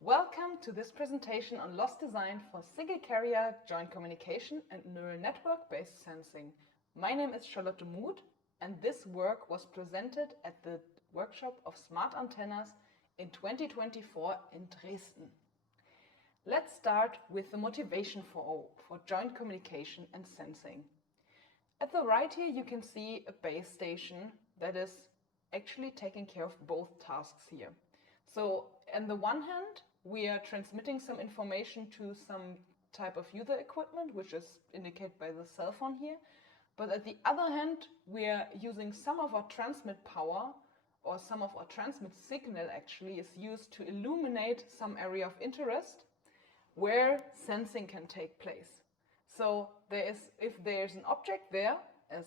Welcome to this presentation on loss design for single carrier joint communication and neural network based sensing. My name is Charlotte Muth and this work was presented at the workshop of smart antennas in 2024 in Dresden. Let's start with the motivation for joint communication and sensing. At the right here you can see a base station that is actually taking care of both tasks here. So on the one hand, we are transmitting some information to some type of user equipment, which is indicated by the cell phone here. But at the other hand, we are using some of our transmit power, or some of our transmit signal actually is used to illuminate some area of interest where sensing can take place. So if there's an object there, as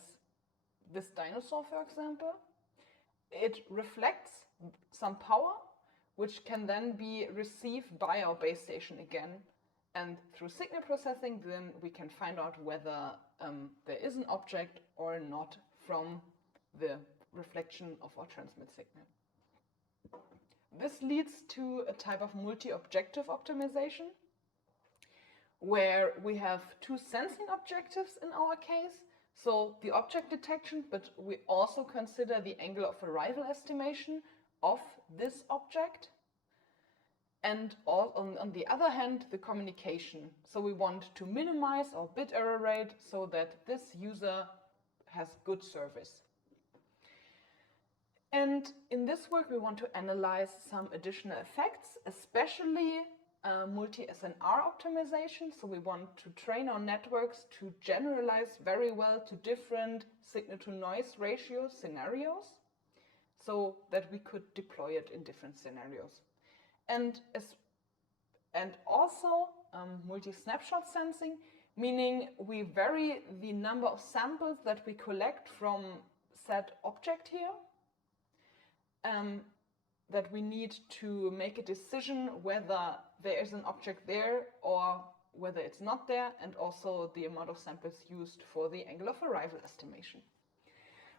this dinosaur for example, it reflects some power which can then be received by our base station again. And through signal processing, then we can find out whether there is an object or not from the reflection of our transmit signal. This leads to a type of multi-objective optimization, where we have two sensing objectives in our case. So the object detection, but we also consider the angle of arrival estimation of this object. And on the other hand, the communication. So we want to minimize our bit error rate so that this user has good service. And in this work, we want to analyze some additional effects, especially multi-SNR optimization. So we want to train our networks to generalize very well to different signal-to-noise ratio scenarios, so that we could deploy it in different scenarios. And also multi-snapshot sensing, meaning we vary the number of samples that we collect from said object here, that we need to make a decision whether there is an object there or whether it's not there, and also the amount of samples used for the angle of arrival estimation.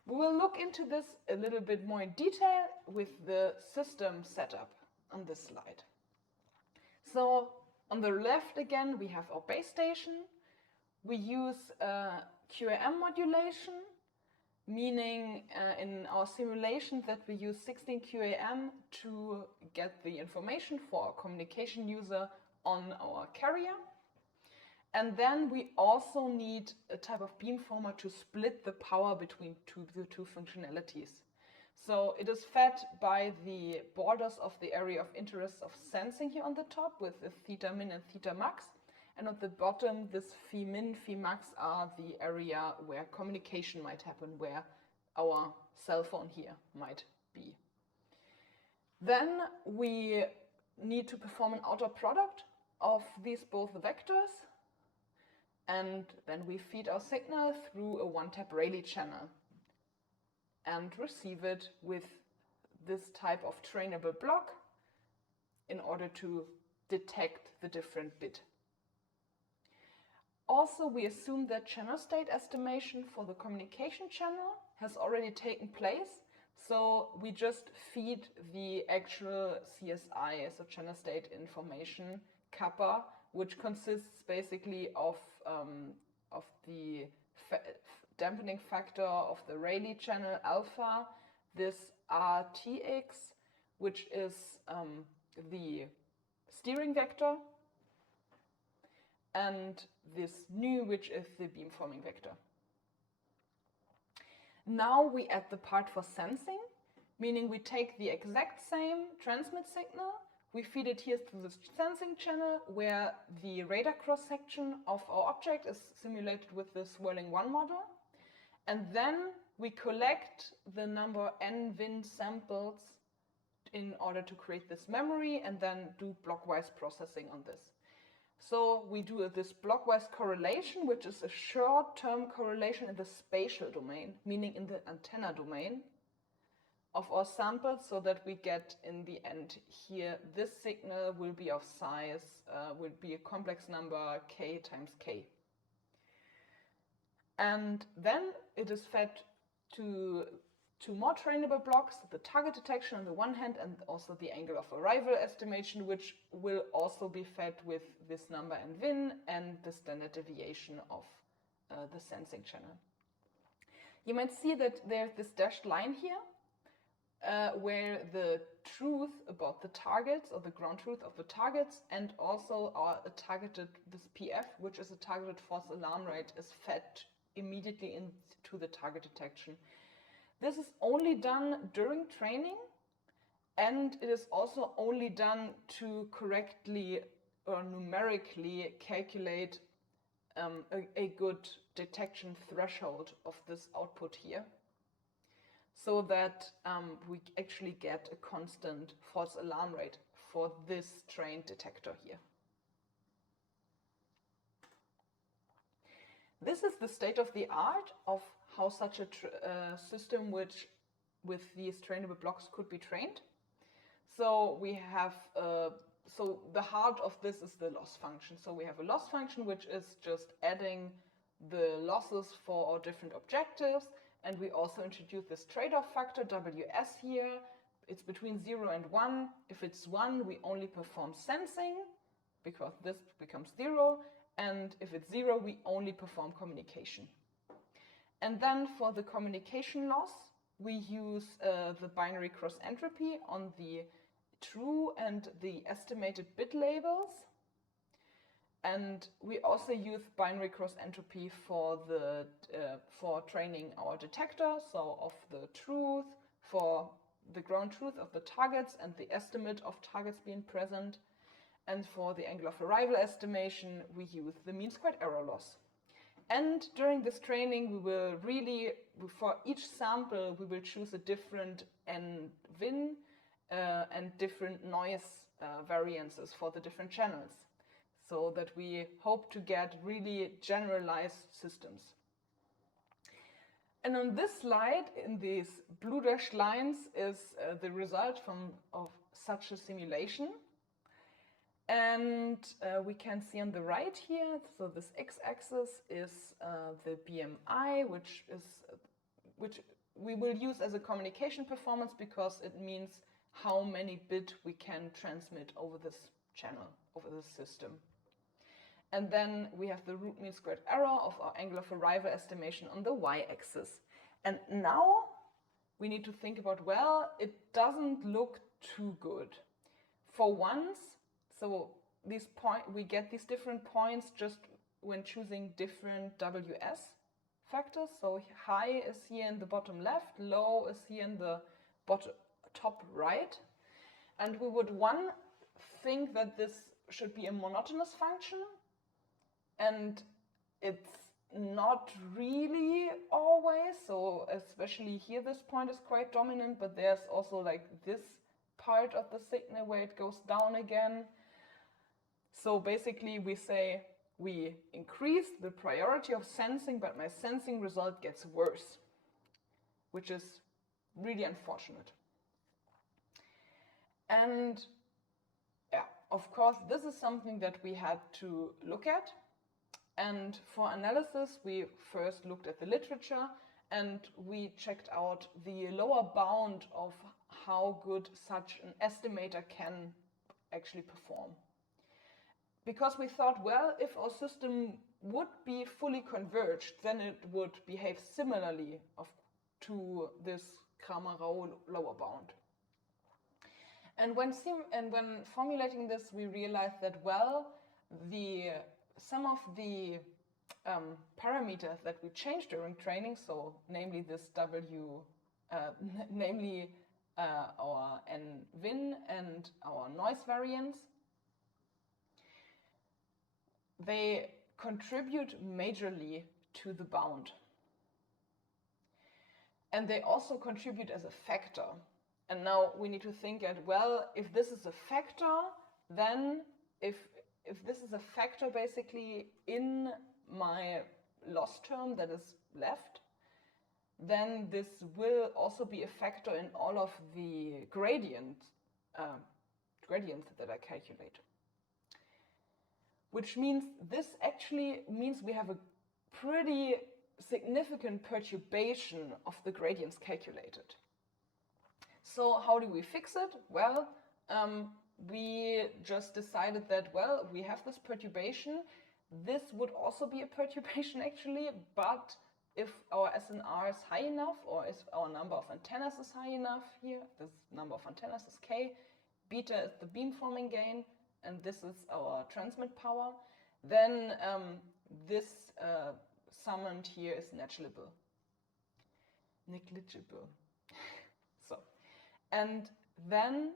We will look into this a little bit more in detail with the system setup on this slide. So on the left again we have our base station. We use QAM modulation, meaning in our simulation that we use 16 QAM to get the information for our communication user on our carrier. And then we also need a type of beamformer to split the power between the two functionalities. So it is fed by the borders of the area of interest of sensing here on the top with the theta min and theta max. And at the bottom, this phi min, phi max are the area where communication might happen, where our cell phone here might be. Then we need to perform an outer product of these both vectors. And then we feed our signal through a one-tap Rayleigh channel and receive it with this type of trainable block in order to detect the different bit. Also, we assume that channel state estimation for the communication channel has already taken place. So we just feed the actual CSI, so channel state information, kappa, which consists basically of the dampening factor of the Rayleigh channel alpha, this RTX, which is the steering vector, and this nu, which is the beamforming vector. Now we add the part for sensing, meaning we take the exact same transmit signal, we feed it here through the sensing channel where the radar cross-section of our object is simulated with the swirling 1 model. And then we collect the number n VIN samples in order to create this memory and then do blockwise processing on this. So we do this blockwise correlation, which is a short-term correlation in the spatial domain, meaning in the antenna domain of our samples, so that we get in the end here, this signal will be of size, will be a complex number k times k. And then it is fed to two more trainable blocks, the target detection on the one hand and also the angle of arrival estimation, which will also be fed with this number and VIN and the standard deviation of the sensing channel. You might see that there's this dashed line here where the truth about the targets or the ground truth of the targets and also our targeted, this PF, which is a targeted false alarm rate, is fed immediately into the target detection. This is only done during training, and it is also only done to correctly or numerically calculate a good detection threshold of this output here, so that we actually get a constant false alarm rate for this trained detector here. This is the state of the art of how such a system with these trainable blocks could be trained. So we have, so the heart of this is the loss function. So we have a loss function which is just adding the losses for our different objectives, and we also introduce this trade-off factor WS here. It's between 0 and 1. If it's 1, we only perform sensing because this becomes 0. And if it's 0, we only perform communication. And then for the communication loss, we use the binary cross entropy on the true and the estimated bit labels. And we also use binary cross entropy for the for training our detector, so of the truth, for the ground truth of the targets and the estimate of targets being present. And for the angle of arrival estimation, we use the mean squared error loss. And during this training, we will really, for each sample, we will choose a different VIN and different noise variances for the different channels, so that we hope to get really generalized systems. And on this slide, in these blue dashed lines, is the result of such a simulation. And we can see on the right here, so this x-axis is the BMI, which we will use as a communication performance because it means how many bits we can transmit over this channel, over this system. And then we have the root mean squared error of our angle of arrival estimation on the y-axis. And now we need to think about, well, it doesn't look too good. For once, so we get these different points just when choosing different WS factors. So high is here in the bottom left, low is here in the top right. And we would think that this should be a monotonous function, and it's not really always. So especially here, this point is quite dominant, but there's also like this part of the signal where it goes down again. So basically we say we increase the priority of sensing, but my sensing result gets worse, which is really unfortunate. And yeah, of course, this is something that we had to look at. And for analysis, we first looked at the literature and we checked out the lower bound of how good such an estimator can actually perform. Because we thought, well, if our system would be fully converged, then it would behave similarly to this Kramer-Rao lower bound. And when formulating this, we realized that, well, some of the parameters that we changed during training, so namely this our NVIN and our noise variance, they contribute majorly to the bound. And they also contribute as a factor. And now we need to think at, well, if this is a factor, then if this is a factor basically in my loss term that is left, then this will also be a factor in all of the gradients that I calculate. Which means this actually means we have a pretty significant perturbation of the gradients calculated. So how do we fix it? Well, we just decided that, well, we have this perturbation. This would also be a perturbation actually, but if our SNR is high enough, or if our number of antennas is high enough here, this number of antennas is K, beta is the beamforming gain, and this is our transmit power, then this summand here is negligible. So, and then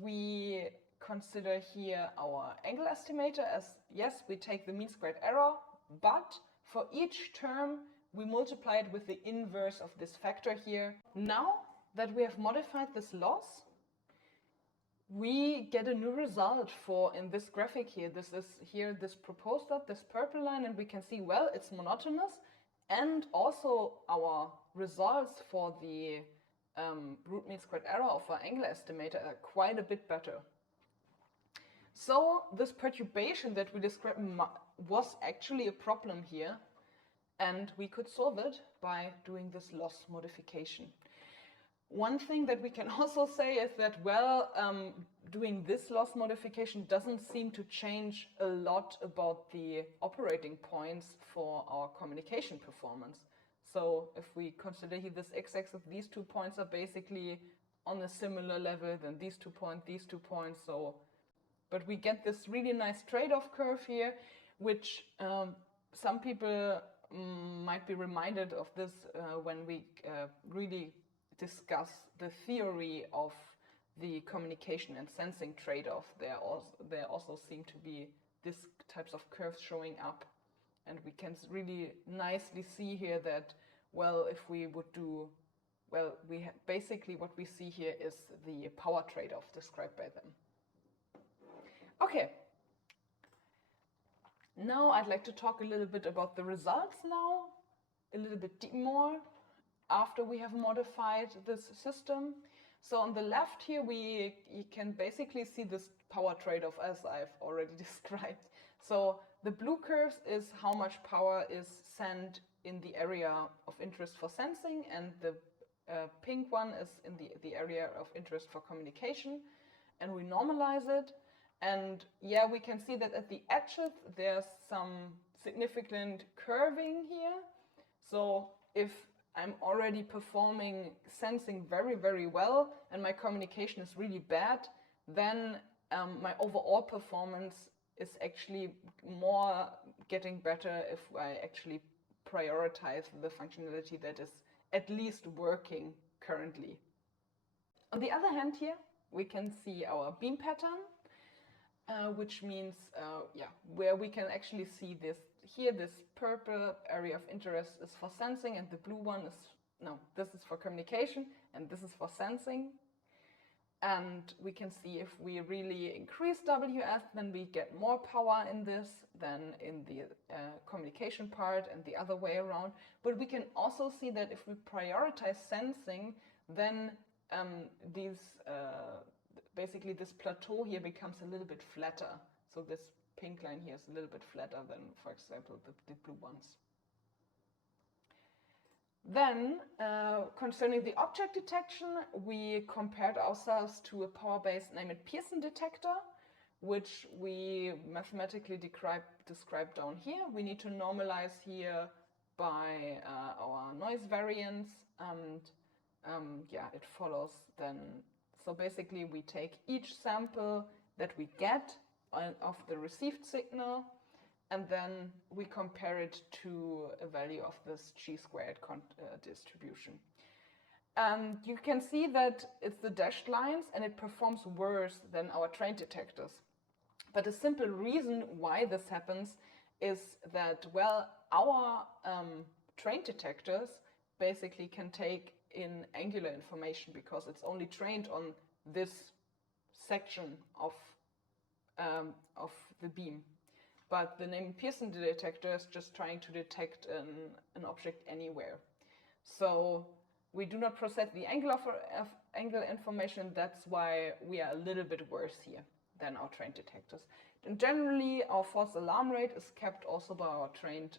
we consider here our angle estimator as, yes, we take the mean squared error, but for each term we multiply it with the inverse of this factor here. Now that we have modified this loss, we get a new result for, in this graphic here, this is here, this proposed dot, this purple line, and we can see, well, it's monotonous, and also our results for the root mean squared error of our angle estimator are quite a bit better. So this perturbation that we described was actually a problem here, and we could solve it by doing this loss modification. One thing that we can also say is that, well, doing this loss modification doesn't seem to change a lot about the operating points for our communication performance. So if we consider here this x-axis, these 2 points are basically on a similar level than these 2 points. So, but we get this really nice trade-off curve here, which some people might be reminded of this when we really discuss the theory of the communication and sensing trade-off. There also seem to be these types of curves showing up, and we can really nicely see here that, well, if we would do, well, basically what we see here is the power trade-off described by them. Okay, now I'd like to talk a little bit about the results now, a little bit more, after we have modified this system. So on the left here, you can basically see this power trade-off as I've already described. So the blue curves is how much power is sent in the area of interest for sensing, and the pink one is in the area of interest for communication, and we normalize it. And yeah, we can see that at the edges there's some significant curving here. So if I'm already performing sensing very, very well and my communication is really bad, then my overall performance is actually more getting better if I actually prioritize the functionality that is at least working currently. On the other hand here, we can see our beam pattern, which means, where we can actually see this. Here, this purple area of interest is for sensing, and the blue one is, no, this is for communication, and this is for sensing. And we can see if we really increase WS, then we get more power in this than in the communication part, and the other way around. But we can also see that if we prioritize sensing, then basically this plateau here becomes a little bit flatter. So this pink line here is a little bit flatter than, for example, the blue ones. Then, concerning the object detection, we compared ourselves to a power-based Neyman-Pearson detector, which we mathematically describe down here. We need to normalize here by our noise variance, and it follows then. So basically we take each sample that we get of the received signal, and then we compare it to a value of this chi-squared distribution. And you can see that it's the dashed lines, and it performs worse than our trained detectors. But a simple reason why this happens is that, well, our trained detectors basically can take in angular information because it's only trained on this section of the beam. But the Neyman-Pearson detector is just trying to detect an object anywhere. So we do not process the angle information. That's why we are a little bit worse here than our trained detectors. And generally, our false alarm rate is kept also by our trained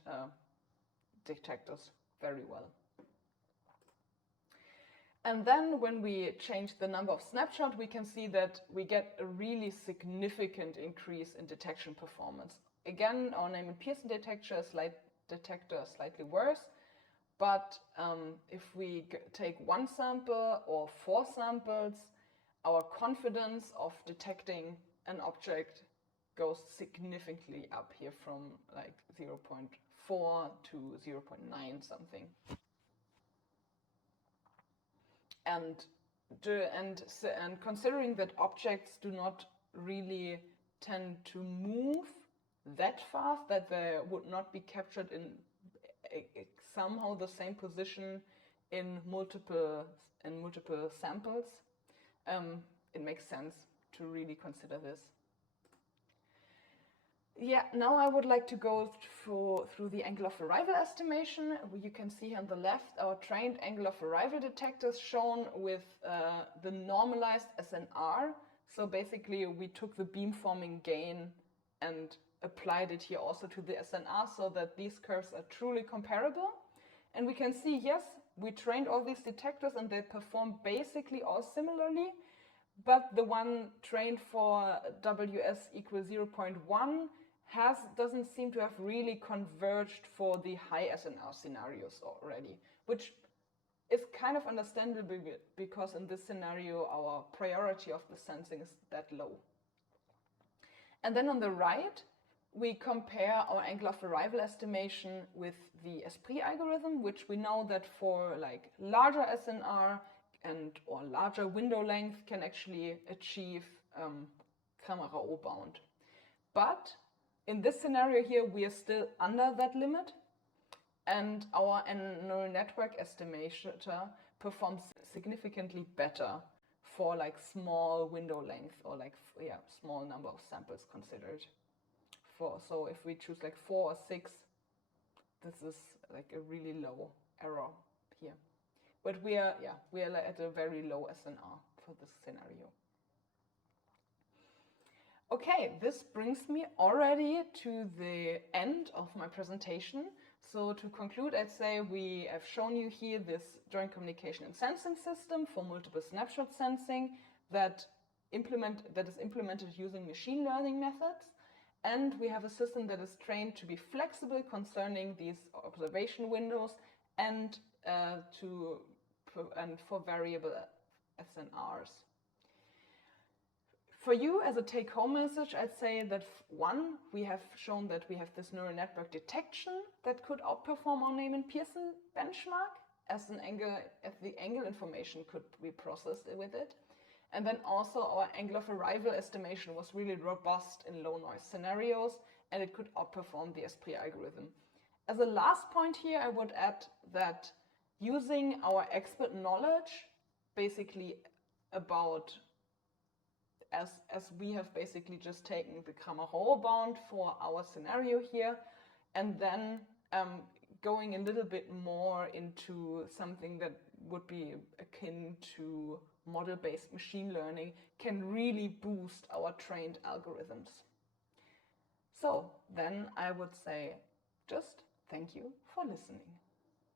detectors very well. And then when we change the number of snapshots, we can see that we get a really significant increase in detection performance. Again, our Neyman Pearson detector is slightly worse, but if we take one sample or 4 samples, our confidence of detecting an object goes significantly up here from like 0.4 to 0.9 something. And considering that objects do not really tend to move that fast, that they would not be captured in somehow the same position in multiple samples, it makes sense to really consider this. Yeah, now I would like to go through the angle of arrival estimation. You can see here on the left our trained angle of arrival detectors shown with the normalized SNR. So basically we took the beamforming gain and applied it here also to the SNR so that these curves are truly comparable. And we can see, yes, we trained all these detectors and they perform basically all similarly, but the one trained for WS equals 0.1 doesn't seem to have really converged for the high SNR scenarios already, which is kind of understandable because in this scenario our priority of the sensing is that low. And then on the right, we compare our angle of arrival estimation with the Esprit algorithm, which we know that for like larger SNR or larger window length can actually achieve camera O bound. But in this scenario here, we are still under that limit, and our neural network estimator performs significantly better for like small window length or like small number of samples considered. So if we choose like 4 or 6, this is like a really low error here. But we are at a very low SNR for this scenario. Okay, this brings me already to the end of my presentation. So to conclude, I'd say we have shown you here this joint communication and sensing system for multiple snapshot sensing that is implemented using machine learning methods. And we have a system that is trained to be flexible concerning these observation windows and for variable SNRs. For you as a take-home message, I'd say that one, we have shown that we have this neural network detection that could outperform our Neyman Pearson benchmark as the angle information could be processed with it. And then also our angle of arrival estimation was really robust in low noise scenarios and it could outperform the Esprit algorithm. As a last point here, I would add that using our expert knowledge, basically about as we have basically just taken the Krammer-Rowe bound for our scenario here, and then going a little bit more into something that would be akin to model-based machine learning can really boost our trained algorithms. So then I would say just thank you for listening.